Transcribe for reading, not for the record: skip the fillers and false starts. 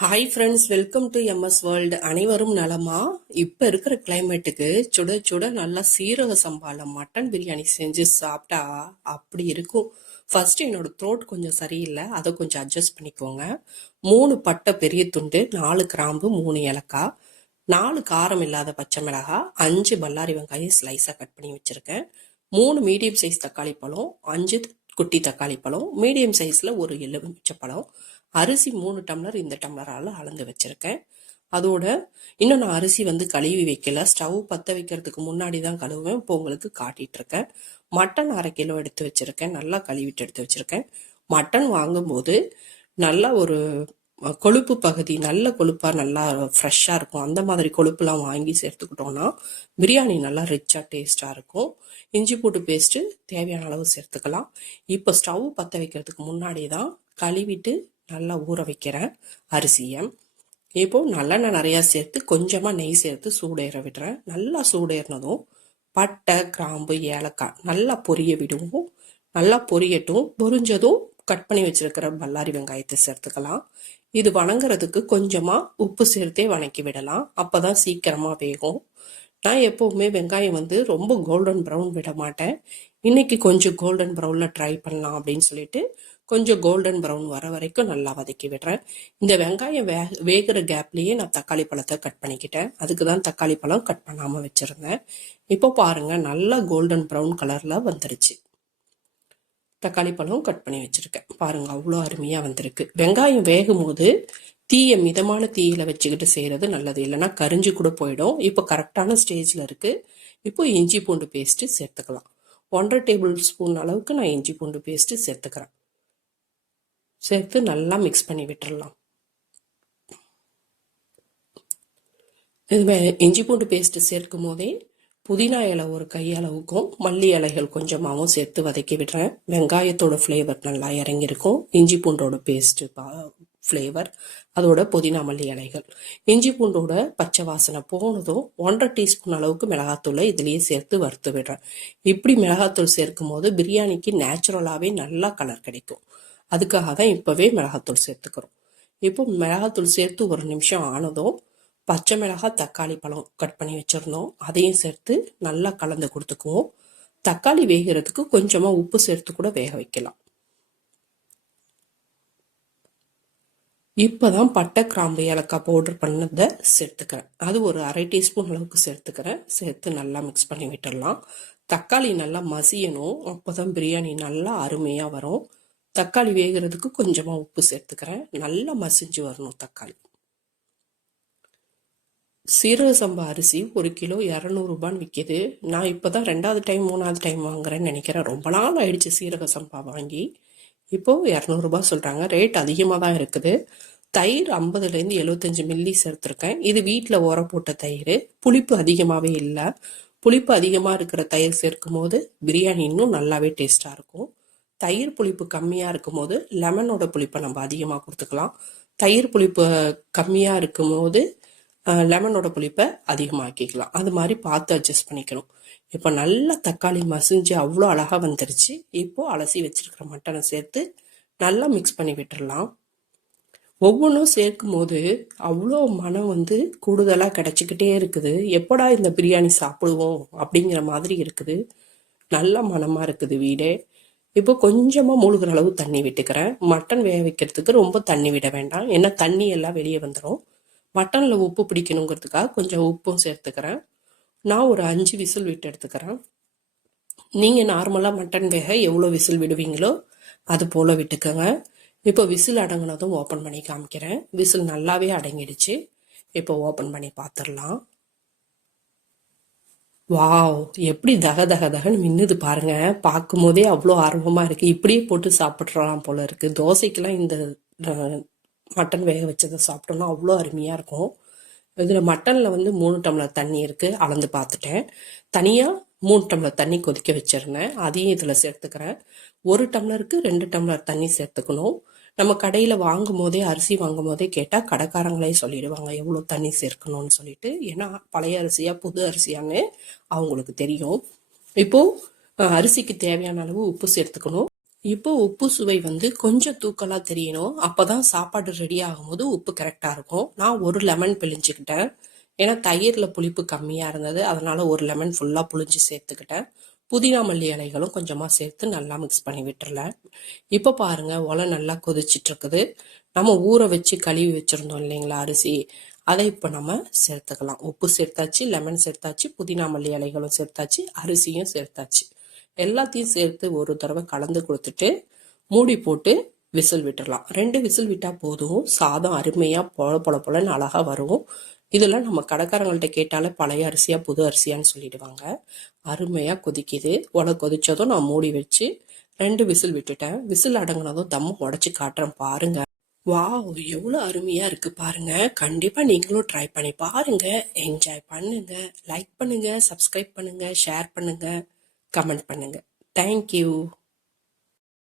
Hi friends, welcome to MS world. அனைவரும் நலமா? இப்போ இருக்கிற கிளைமேட்டுக்கு சுட சுட நல்லா சீரக சம்பால மட்டன் பிரியாணி செஞ்சு சாப்பிட்டா அப்படி இருக்கும். ஃபர்ஸ்ட் என்னோட த்ரோட் கொஞ்சம் சரியில்லை, அதை கொஞ்சம் அட்ஜஸ்ட் பண்ணிக்கோங்க. 3 பட்டை பெரிய துண்டு, 4 கிராம்பு, 3 ஏலக்காய், 4 காரம் இல்லாத பச்சை மிளகாய், 5 பல்லாரி வெங்காயம் ஸ்லைஸாக கட் பண்ணி வச்சுருக்கேன், 3 மீடியம் சைஸ் தக்காளி பழம், 5 குட்டி தக்காளி பழம், மீடியம் சைஸில் ஒரு எலுமிச்சை பழம், அரிசி 3 டம்ளர் இந்த டம்ளரால் அளந்து வச்சுருக்கேன். அதோட இன்னும் நான் அரிசி கழுவி வைக்கல, ஸ்டவ் பற்ற வைக்கிறதுக்கு முன்னாடி தான் கழுவுவேன். இப்போ உங்களுக்கு காட்டிகிட்டு இருக்கேன். மட்டன் 1/2 கிலோ எடுத்து வச்சுருக்கேன், நல்லா கழுவிட்டு எடுத்து வச்சுருக்கேன். மட்டன் வாங்கும்போது நல்லா ஒரு கொழுப்பு பகுதி, நல்ல கொழுப்பாக நல்லா ஃப்ரெஷ்ஷாக இருக்கும். அந்த மாதிரி கொழுப்புலாம் வாங்கி சேர்த்துக்கிட்டோன்னா பிரியாணி நல்லா ரிச்சாக டேஸ்ட்டாக இருக்கும். இஞ்சி பூண்டு பேஸ்ட்டு தேவையான அளவு சேர்த்துக்கலாம். இப்போ ஸ்டவ் பற்ற வைக்கிறதுக்கு முன்னாடி தான் கழுவிட்டு நல்லா ஊற வைக்கிறேன் அரிசியை. இப்போ நல்லெண்ணெய் நிறையா சேர்த்து கொஞ்சமாக நெய் சேர்த்து சூடேற விடுறேன். நல்லா சூடேறினதும் பட்டை, கிராம்பு, ஏலக்காய் நல்லா பொரிய விடுவோம். நல்லா பொரியட்டும். பொரிஞ்சதும் கட் பண்ணி வச்சிருக்கிற பல்லாரி வெங்காயத்தை சேர்த்துக்கலாம். இது வணங்குறதுக்கு கொஞ்சமாக உப்பு சேர்த்தே வணக்கி விடலாம், அப்போதான் சீக்கிரமாக வேகும். நான் எப்போவுமே வெங்காயம் ரொம்ப கோல்டன் ப்ரௌன் விட மாட்டேன். இன்னைக்கு கொஞ்சம் கோல்டன் ப்ரௌனில் ட்ரை பண்ணலாம் அப்படின்னு சொல்லிட்டு கொஞ்சம் கோல்டன் ப்ரௌன் வர வரைக்கும் நல்லா வதக்கி விடுறேன். இந்த வெங்காயம் வேகிற கேப்லேயே நான் தக்காளி பழத்தை கட் பண்ணிக்கிட்டேன். அதுக்கு தான் தக்காளி பழம் கட் பண்ணாமல் வச்சுருந்தேன். இப்போ பாருங்கள், நல்லா கோல்டன் ப்ரௌன் கலரில் வந்துருச்சு. தக்காளி பழம் கட் பண்ணி வச்சுருக்கேன் பாருங்கள், அவ்வளோ அருமையாக வந்திருக்கு. வெங்காயம் வேகும் போது தீயை மிதமான தீயில வச்சுக்கிட்டு செய்கிறது நல்லது, இல்லைன்னா கரிஞ்சு கூட போயிடும். இப்போ கரெக்டான ஸ்டேஜில் இருக்குது. இப்போ இஞ்சி பூண்டு பேஸ்ட்டு சேர்த்துக்கலாம். 1.5 டேபிள் ஸ்பூன் அளவுக்கு நான் இஞ்சி பூண்டு பேஸ்ட்டு சேர்த்துக்கிறேன். சேர்த்து நல்லா மிக்ஸ் பண்ணி விட்டுடலாம். இஞ்சி பூண்டு பேஸ்ட்டு சேர்க்கும் போதே புதினா இலை ஒரு கையளவுக்கும் மல்லி இலைகள் கொஞ்சமாகவும் சேர்த்து வதக்கி விடுறேன். வெங்காயத்தோட ஃப்ளேவர் நல்லா இறங்கியிருக்கும், இஞ்சி பூண்டோட பேஸ்ட்டு ஃப்ளேவர், அதோட புதினா மல்லி இலைகள். இஞ்சி பூண்டோட பச்சை வாசனை போனதும் 1.5 டீஸ்பூன் அளவுக்கு மிளகாத்தூளை இதுலேயே சேர்த்து வறுத்து விடுறேன். இப்படி மிளகாத்தூள் சேர்க்கும் போது பிரியாணிக்கு நேச்சுரலாகவே நல்லா கலர் கிடைக்கும். அதுக்காக தான் இப்போவே மிளகாத்தூள் சேர்த்துக்கிறோம். இப்போ மிளகாத்தூள் சேர்த்து 1 நிமிஷம் ஆனதும் பச்சை மிளகாய், தக்காளி பழம் கட் பண்ணி வச்சுருந்தோம், அதையும் சேர்த்து நல்லா கலந்து கொடுத்துக்குவோம். தக்காளி வேகிறதுக்கு கொஞ்சமாக உப்பு சேர்த்து கூட வேக வைக்கலாம். இப்போதான் பட்டை, கிராம்பு, ஏலக்காய் பவுடர் பண்ணதை சேர்த்துக்கிறேன். அது ஒரு 1/2 டீஸ்பூன் அளவுக்கு சேர்த்துக்கிறேன். சேர்த்து நல்லா மிக்ஸ் பண்ணி விட்டுடலாம். தக்காளி நல்லா மசியணும், அப்போதான் பிரியாணி நல்லா அருமையாக வரும். தக்காளி வேகிறதுக்கு கொஞ்சமாக உப்பு சேர்த்துக்கிறேன். நல்லா மசிஞ்சு வரணும் தக்காளி. சீரக சம்பா அரிசி 1 கிலோ 200 ரூபான்னு விற்கிது. நான் இப்போ தான் 2வது டைம் 3வது டைம் வாங்குறேன்னு நினைக்கிறேன். ரொம்ப நாள் ஆயிடுச்சு சீரக சம்பா வாங்கி. இப்போது 200 ரூபா சொல்கிறாங்க. ரேட் அதிகமாக தான் இருக்குது. தயிர் 50லேருந்து 75 மில்லி சேர்த்துருக்கேன். இது வீட்டில் ஊற போட்ட தயிர், புளிப்பு அதிகமாகவே இல்லை. புளிப்பு அதிகமாக இருக்கிற தயிர் சேர்க்கும் போது பிரியாணி இன்னும் நல்லாவே டேஸ்ட்டாக இருக்கும். தயிர் புளிப்பு கம்மியாக இருக்கும் போது லெமனோட புளிப்பை நம்ம அதிகமாக கொடுத்துக்கலாம். தயிர் புளிப்பு கம்மியாக இருக்கும் போது லெமனோட புளிப்பை அதிகமாக்கிக்கலாம். அது மாதிரி பார்த்து அட்ஜஸ்ட் பண்ணிக்கணும். இப்போ நல்லா தக்காளி மசிஞ்சு அவ்வளோ அழகாக வந்துருச்சு. இப்போது அலசி வச்சிருக்கிற மட்டனை சேர்த்து நல்லா மிக்ஸ் பண்ணி விட்டுடலாம். ஒவ்வொன்றும் சேர்க்கும் போது அவ்வளோ மனம் கூடுதலாக கிடச்சிக்கிட்டே இருக்குது. எப்படா இந்த பிரியாணி சாப்பிடுவோம் அப்படிங்கிற மாதிரி இருக்குது. நல்ல மனமாக இருக்குது வீடே. இப்போ கொஞ்சமாக மூழ்கிற அளவு தண்ணி விட்டுக்கிறேன். மட்டன் வேக வைக்கிறதுக்கு ரொம்ப தண்ணி விட வேண்டாம், ஏன்னா தண்ணி எல்லாம் வெளியே வந்துடும். மட்டனில் உப்பு பிடிக்கணுங்கிறதுக்காக கொஞ்சம் உப்பும் சேர்த்துக்கிறேன். நான் ஒரு 5 விசில் விட்டு எடுத்துக்கிறேன். நீங்கள் நார்மலாக மட்டன் வேக எவ்வளோ விசில் விடுவீங்களோ அது போல் விட்டுக்கோங்க. இப்போ விசில் அடங்கினதும் ஓப்பன் பண்ணி காமிக்கிறேன். விசில் நல்லாவே அடங்கிடுச்சு. இப்போ ஓப்பன் பண்ணி பார்த்துடலாம். வாவ், எப்படி தக தக தகன்னு மின்னுது பாருங்க. பார்க்கும் போதே அவ்வளோ ஆர்வமாக இருக்குது. இப்படியே போட்டு சாப்பிட்றலாம் போல இருக்குது. தோசைக்கெல்லாம் இந்த மட்டன் வேக வச்சதை சாப்பிட்டோம்னா அவ்வளோ அருமையாக இருக்கும். இதில் மட்டனில் 3 டம்ளர் தண்ணி இருக்குது, அளந்து பார்த்துட்டேன். தனியாக 3 டம்ளர் தண்ணி கொதிக்க வச்சிருந்தேன், அதையும் இதில் சேர்த்துக்கிறேன். 1 டம்ளருக்கு 2 டம்ளர் தண்ணி சேர்த்துக்கணும். நம்ம கடையில் வாங்கும் போதே, அரிசி வாங்கும் போதே கேட்டால் கடைக்காரங்களே சொல்லிடுவாங்க எவ்வளோ தண்ணி சேர்க்கணும்னு சொல்லிட்டு. ஏன்னா பழைய அரிசியா புது அரிசியான்னு அவங்களுக்கு தெரியும். இப்போது அரிசிக்கு தேவையான அளவு உப்பு சேர்த்துக்கணும். இப்போ உப்பு சுவை வந்து கொஞ்சம் தூக்கலா தெரியணும். அப்பதான் சாப்பாடு ரெடி ஆகும்போது உப்பு கரெக்டா இருக்கும். நான் ஒரு லெமன் பிழிஞ்சுக்கிட்டேன். ஏன்னா தயிர்ல புளிப்பு கம்மியா இருந்தது. அதனால ஒரு லெமன் ஃபுல்லா புழிஞ்சு சேர்த்துக்கிட்டேன். புதினா மல்லி இலைகளும் கொஞ்சமா சேர்த்து நல்லா மிக்ஸ் பண்ணி விட்டுறலாம். இப்போ பாருங்க ஒலை நல்லா கொதிச்சிட்டு இருக்குது. நம்ம ஊற வச்சு கழுவி வச்சிருந்தோம் இல்லைங்களா அரிசி, அதை இப்போ நம்ம சேர்த்துக்கலாம். உப்பு சேர்த்தாச்சு, லெமன் சேர்த்தாச்சு, புதினா மல்லி இலைகளும் சேர்த்தாச்சு, அரிசியும் சேர்த்தாச்சு. எல்லாத்தையும் சேர்த்து ஒரு தடவை கலந்து கொடுத்துட்டு மூடி போட்டு விசில் விட்டுறலாம். 2 விசில் விட்டா போதும். சாதம் அருமையா பொல பொல பொலன்னு அழகா வரும். இதெல்லாம் நம்ம கடைக்காரங்கள்ட்ட கேட்டாலே பழைய அரிசியா புது அரிசியான்னு சொல்லிடுவாங்க. அருமையா கொதிக்குது. ஒலை கொதிச்சதும் நான் மூடி வச்சு 2 விசில் விட்டுட்டேன். விசில் அடங்குனதும் தம்மு உடைச்சு காட்டுறேன் பாருங்க. வாவ்! எவ்வளோ அருமையா இருக்கு பாருங்க. கண்டிப்பா நீங்களும் ட்ரை பண்ணி பாருங்க. என்ஜாய் பண்ணுங்க. லைக் பண்ணுங்க, சப்ஸ்கிரைப் பண்ணுங்க, ஷேர் பண்ணுங்க, கமெண்ட் பண்ணுங்க. தேங்க்யூ.